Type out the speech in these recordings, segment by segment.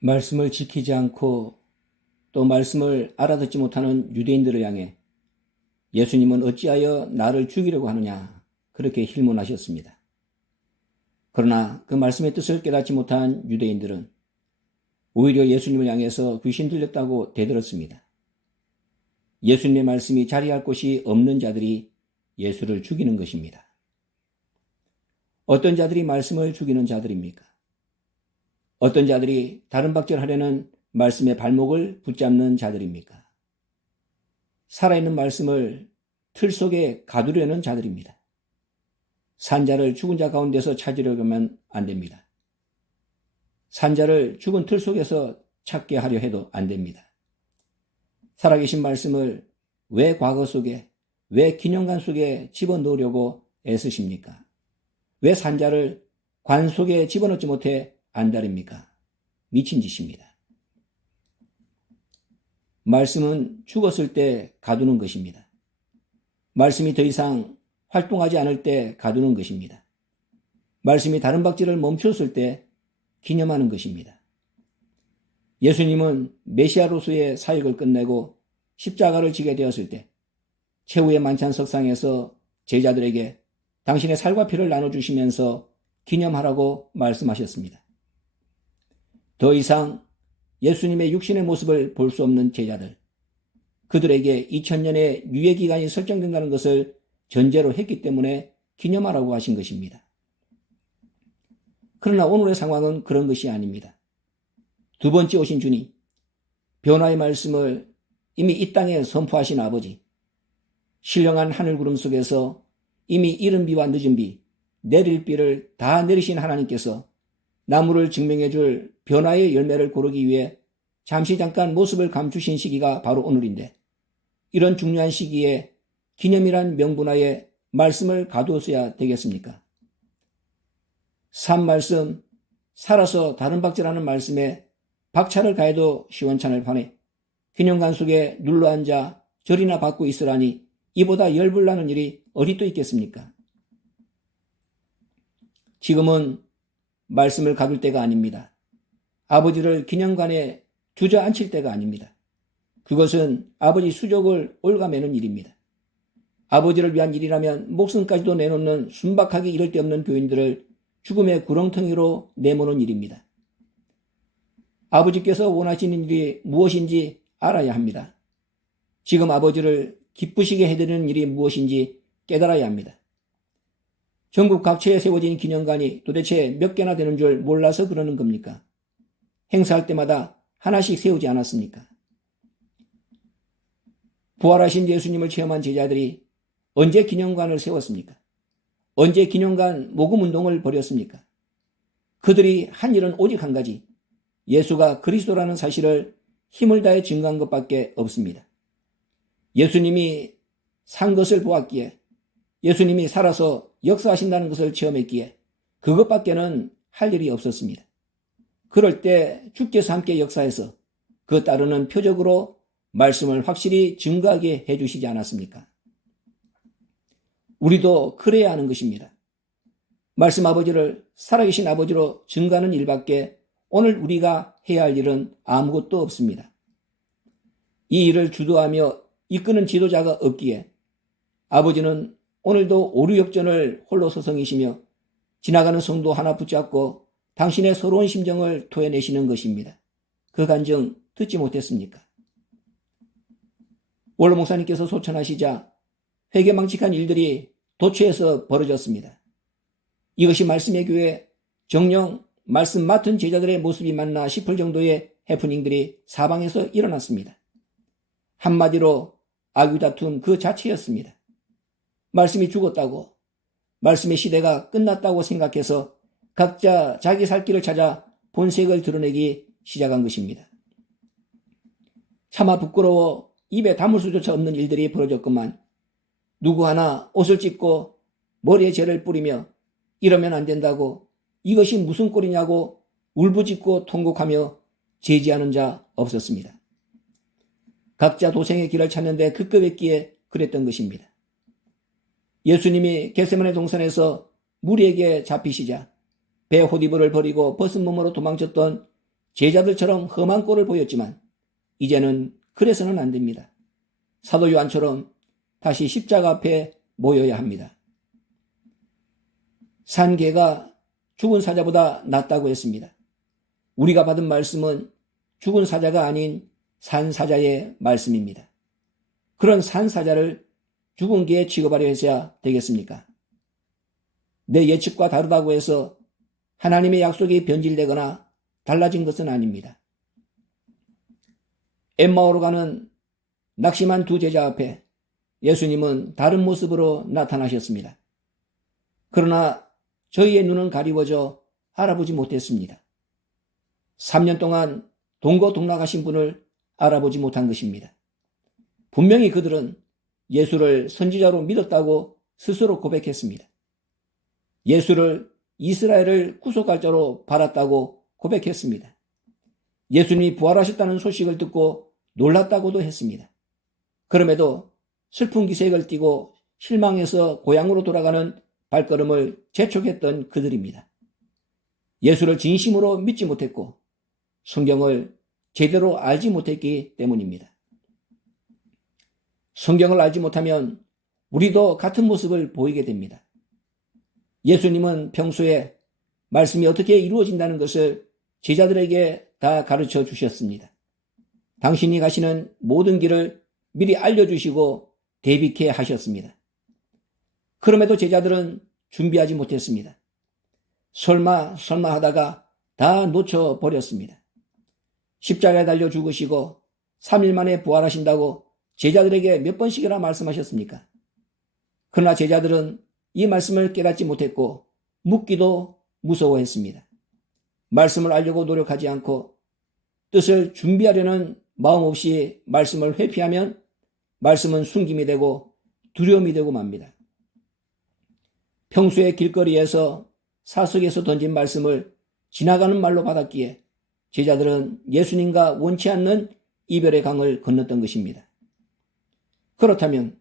말씀을 지키지 않고 또 말씀을 알아듣지 못하는 유대인들을 향해 예수님은 어찌하여 나를 죽이려고 하느냐 그렇게 힐문하셨습니다. 그러나 그 말씀의 뜻을 깨닫지 못한 유대인들은 오히려 예수님을 향해서 귀신 들렸다고 대들었습니다. 예수님의 말씀이 자리할 곳이 없는 자들이 예수를 죽이는 것입니다. 어떤 자들이 말씀을 죽이는 자들입니까? 어떤 자들이 다른 박절하려는 말씀의 발목을 붙잡는 자들입니까? 살아있는 말씀을 틀 속에 가두려는 자들입니다. 산자를 죽은 자 가운데서 찾으려고 하면 안 됩니다. 산자를 죽은 틀 속에서 찾게 하려 해도 안 됩니다. 살아계신 말씀을 왜 과거 속에, 왜 기념관 속에 집어넣으려고 애쓰십니까? 왜 산자를 관 속에 집어넣지 못해 안달입니까? 미친 짓입니다. 말씀은 죽었을 때 가두는 것입니다. 말씀이 더 이상 활동하지 않을 때 가두는 것입니다. 말씀이 다른 박질을 멈췄을 때 기념하는 것입니다. 예수님은 메시아로서의 사역을 끝내고 십자가를 지게 되었을 때 최후의 만찬석상에서 제자들에게 당신의 살과 피를 나눠주시면서 기념하라고 말씀하셨습니다. 더 이상 예수님의 육신의 모습을 볼 수 없는 제자들, 그들에게 2000년의 유예기간이 설정된다는 것을 전제로 했기 때문에 기념하라고 하신 것입니다. 그러나 오늘의 상황은 그런 것이 아닙니다. 두 번째 오신 주님, 변화의 말씀을 이미 이 땅에 선포하신 아버지, 신령한 하늘구름 속에서 이미 이른 비와 늦은 비, 내릴 비를 다 내리신 하나님께서 나무를 증명해 줄 변화의 열매를 고르기 위해 잠깐 모습을 감추신 시기가 바로 오늘인데, 이런 중요한 시기에 기념이란 명분하에 말씀을 가두었어야 되겠습니까? 산 말씀, 살아서 다른 박질하는 말씀에 박차를 가해도 시원찮을 판에 기념관 속에 눌러앉아 절이나 받고 있으라니 이보다 열불나는 일이 어디 또 있겠습니까? 지금은 말씀을 가둘 때가 아닙니다. 아버지를 기념관에 주저앉힐 때가 아닙니다. 그것은 아버지 수족을 올가매는 일입니다. 아버지를 위한 일이라면 목숨까지도 내놓는 순박하기 이를 데 없는 교인들을 죽음의 구렁텅이로 내모는 일입니다. 아버지께서 원하시는 일이 무엇인지 알아야 합니다. 지금 아버지를 기쁘시게 해드리는 일이 무엇인지 깨달아야 합니다. 전국 각처에 세워진 기념관이 도대체 몇 개나 되는 줄 몰라서 그러는 겁니까? 행사할 때마다 하나씩 세우지 않았습니까? 부활하신 예수님을 체험한 제자들이 언제 기념관을 세웠습니까? 언제 기념관 모금운동을 벌였습니까? 그들이 한 일은 오직 한 가지, 예수가 그리스도라는 사실을 힘을 다해 증거한 것밖에 없습니다. 예수님이 산 것을 보았기에, 예수님이 살아서 역사하신다는 것을 체험했기에 그것밖에는 할 일이 없었습니다. 그럴 때 주께서 함께 역사해서 그 따르는 표적으로 말씀을 확실히 증거하게 해주시지 않았습니까? 우리도 그래야 하는 것입니다. 말씀 아버지를 살아계신 아버지로 증거하는 일밖에 오늘 우리가 해야 할 일은 아무것도 없습니다. 이 일을 주도하며 이끄는 지도자가 없기에 아버지는 오늘도 오류역전을 홀로 서성이시며 지나가는 성도 하나 붙잡고 당신의 서러운 심정을 토해내시는 것입니다. 그 간증 듣지 못했습니까? 원로 목사님께서 소천하시자 회개망측한 일들이 도처에서 벌어졌습니다. 이것이 말씀의 교회 정령 말씀 맡은 제자들의 모습이 맞나 싶을 정도의 해프닝들이 사방에서 일어났습니다. 한마디로 악유다툼 그 자체였습니다. 말씀이 죽었다고, 말씀의 시대가 끝났다고 생각해서 각자 자기 살 길을 찾아 본색을 드러내기 시작한 것입니다. 차마 부끄러워 입에 담을 수조차 없는 일들이 벌어졌건만 누구 하나 옷을 찢고 머리에 재를 뿌리며 이러면 안 된다고, 이것이 무슨 꼴이냐고 울부짖고 통곡하며 제지하는 자 없었습니다. 각자 도생의 길을 찾는데 급급했기에 그랬던 것입니다. 예수님이 겟세마네 동산에서 무리에게 잡히시자 배 호디브를 버리고 벗은 몸으로 도망쳤던 제자들처럼 험한 꼴을 보였지만 이제는 그래서는 안 됩니다. 사도 요한처럼 다시 십자가 앞에 모여야 합니다. 산 개가 죽은 사자보다 낫다고 했습니다. 우리가 받은 말씀은 죽은 사자가 아닌 산 사자의 말씀입니다. 그런 산 사자를 죽은 개에 취급하려 해서야 되겠습니까? 내 예측과 다르다고 해서 하나님의 약속이 변질되거나 달라진 것은 아닙니다. 엠마오로 가는 낙심한 두 제자 앞에 예수님은 다른 모습으로 나타나셨습니다. 그러나 저희의 눈은 가리워져 알아보지 못했습니다. 3년 동안 동거동락하신 분을 알아보지 못한 것입니다. 분명히 그들은 예수를 선지자로 믿었다고 스스로 고백했습니다. 예수를 이스라엘을 구속할 자로 바랐다고 고백했습니다. 예수님이 부활하셨다는 소식을 듣고 놀랐다고도 했습니다. 그럼에도 슬픈 기색을 띠고 실망해서 고향으로 돌아가는 발걸음을 재촉했던 그들입니다. 예수를 진심으로 믿지 못했고 성경을 제대로 알지 못했기 때문입니다. 성경을 알지 못하면 우리도 같은 모습을 보이게 됩니다. 예수님은 평소에 말씀이 어떻게 이루어진다는 것을 제자들에게 다 가르쳐 주셨습니다. 당신이 가시는 모든 길을 미리 알려주시고 대비케 하셨습니다. 그럼에도 제자들은 준비하지 못했습니다. 설마 하다가 다 놓쳐버렸습니다. 십자가에 달려 죽으시고 3일 만에 부활하신다고 제자들에게 몇 번씩이나 말씀하셨습니까? 그러나 제자들은 이 말씀을 깨닫지 못했고 묻기도 무서워했습니다. 말씀을 알려고 노력하지 않고 뜻을 준비하려는 마음 없이 말씀을 회피하면 말씀은 숨김이 되고 두려움이 되고 맙니다. 평소에 길거리에서 사석에서 던진 말씀을 지나가는 말로 받았기에 제자들은 예수님과 원치 않는 이별의 강을 건넜던 것입니다. 그렇다면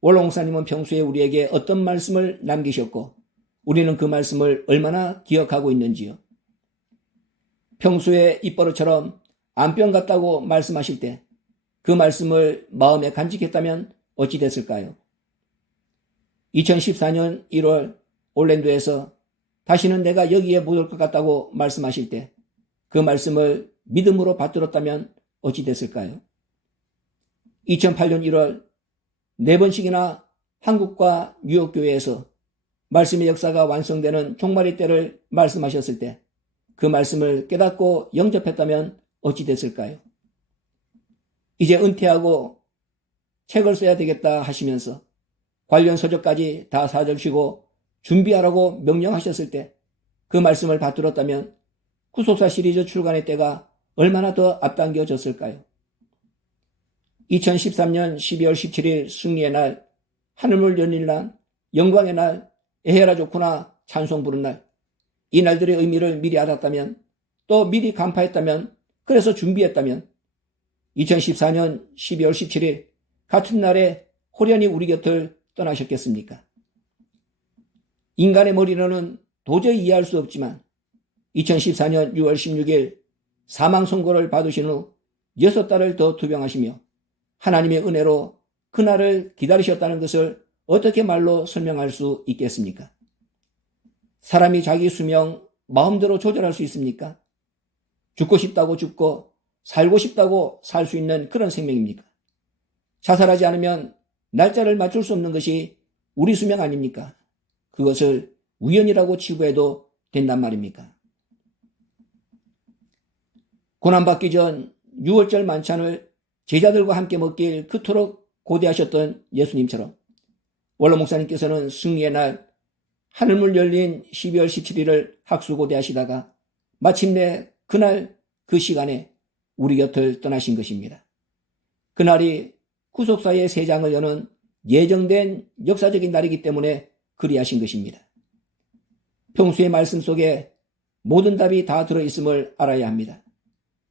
원로 목사님은 평소에 우리에게 어떤 말씀을 남기셨고 우리는 그 말씀을 얼마나 기억하고 있는지요? 평소에 입버릇처럼 안병 같다고 말씀하실 때 그 말씀을 마음에 간직했다면 어찌 됐을까요? 2014년 1월 올랜도에서 다시는 내가 여기에 못 올 것 같다고 말씀하실 때 그 말씀을 믿음으로 받들었다면 어찌 됐을까요? 2008년 1월 4번씩이나 한국과 뉴욕교회에서 말씀의 역사가 완성되는 종말의 때를 말씀하셨을 때 그 말씀을 깨닫고 영접했다면 어찌 됐을까요? 이제 은퇴하고 책을 써야 되겠다 하시면서 관련 서적까지 다 사주시고 준비하라고 명령하셨을 때 그 말씀을 받들었다면 구속사 시리즈 출간의 때가 얼마나 더 앞당겨졌을까요? 2013년 12월 17일 승리의 날, 하늘물 열릴 날, 영광의 날, 에헤라 좋구나 찬송 부른 날, 이 날들의 의미를 미리 알았다면, 또 미리 간파했다면, 그래서 준비했다면 2014년 12월 17일 같은 날에 호련히 우리 곁을 떠나셨겠습니까? 인간의 머리로는 도저히 이해할 수 없지만 2014년 6월 16일 사망 선고를 받으신 후 6달을 더 투병하시며 하나님의 은혜로 그날을 기다리셨다는 것을 어떻게 말로 설명할 수 있겠습니까? 사람이 자기 수명 마음대로 조절할 수 있습니까? 죽고 싶다고 죽고 살고 싶다고 살 수 있는 그런 생명입니까? 자살하지 않으면 날짜를 맞출 수 없는 것이 우리 수명 아닙니까? 그것을 우연이라고 치부해도 된단 말입니까? 고난받기 전 6월절 만찬을 제자들과 함께 먹길 그토록 고대하셨던 예수님처럼 원로 목사님께서는 승리의 날 하늘문 열린 12월 17일을 학수고대하시다가 마침내 그날 그 시간에 우리 곁을 떠나신 것입니다. 그날이 구속사의 새 장을 여는 예정된 역사적인 날이기 때문에 그리하신 것입니다. 평소의 말씀 속에 모든 답이 다 들어있음을 알아야 합니다.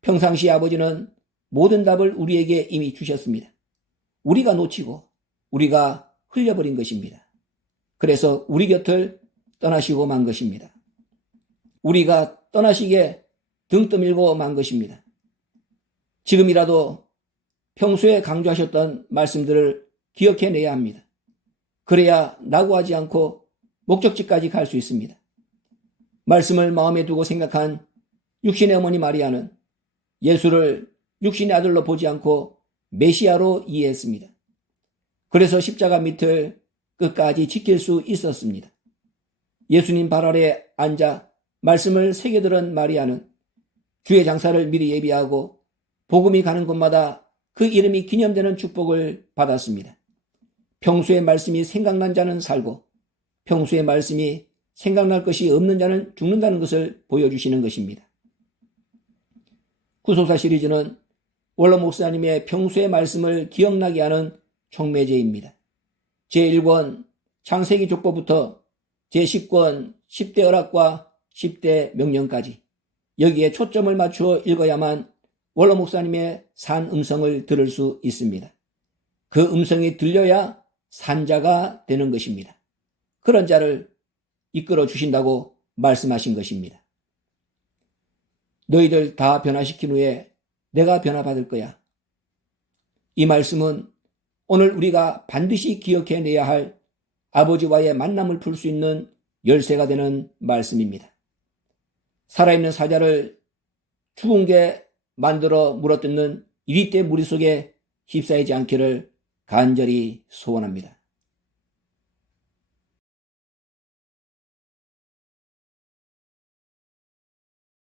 평상시 아버지는 모든 답을 우리에게 이미 주셨습니다. 우리가 놓치고 우리가 흘려버린 것입니다. 그래서 우리 곁을 떠나시고 만 것입니다. 우리가 떠나시게 등 떠밀고 만 것입니다. 지금이라도 평소에 강조하셨던 말씀들을 기억해내야 합니다. 그래야 낙오하지 않고 목적지까지 갈 수 있습니다. 말씀을 마음에 두고 생각한 육신의 어머니 마리아는 예수를 육신의 아들로 보지 않고 메시아로 이해했습니다. 그래서 십자가 밑을 끝까지 지킬 수 있었습니다. 예수님 발 아래 앉아 말씀을 새겨 들은 마리아는 주의 장사를 미리 예비하고 복음이 가는 곳마다 그 이름이 기념되는 축복을 받았습니다. 평소에 말씀이 생각난 자는 살고 평소에 말씀이 생각날 것이 없는 자는 죽는다는 것을 보여주시는 것입니다. 구속사 시리즈는 원로 목사님의 평소의 말씀을 기억나게 하는 촉매제입니다. 제1권 창세기 족보부터 제10권 10대 언약과 10대 명령까지 여기에 초점을 맞추어 읽어야만 원로 목사님의 산 음성을 들을 수 있습니다. 그 음성이 들려야 산자가 되는 것입니다. 그런 자를 이끌어 주신다고 말씀하신 것입니다. 너희들 다 변화시킨 후에 내가 변화받을 거야. 이 말씀은 오늘 우리가 반드시 기억해내야 할 아버지와의 만남을 풀 수 있는 열쇠가 되는 말씀입니다. 살아있는 사자를 죽은 게 만들어 물어뜯는 이리떼 무리 속에 휩싸이지 않기를 간절히 소원합니다.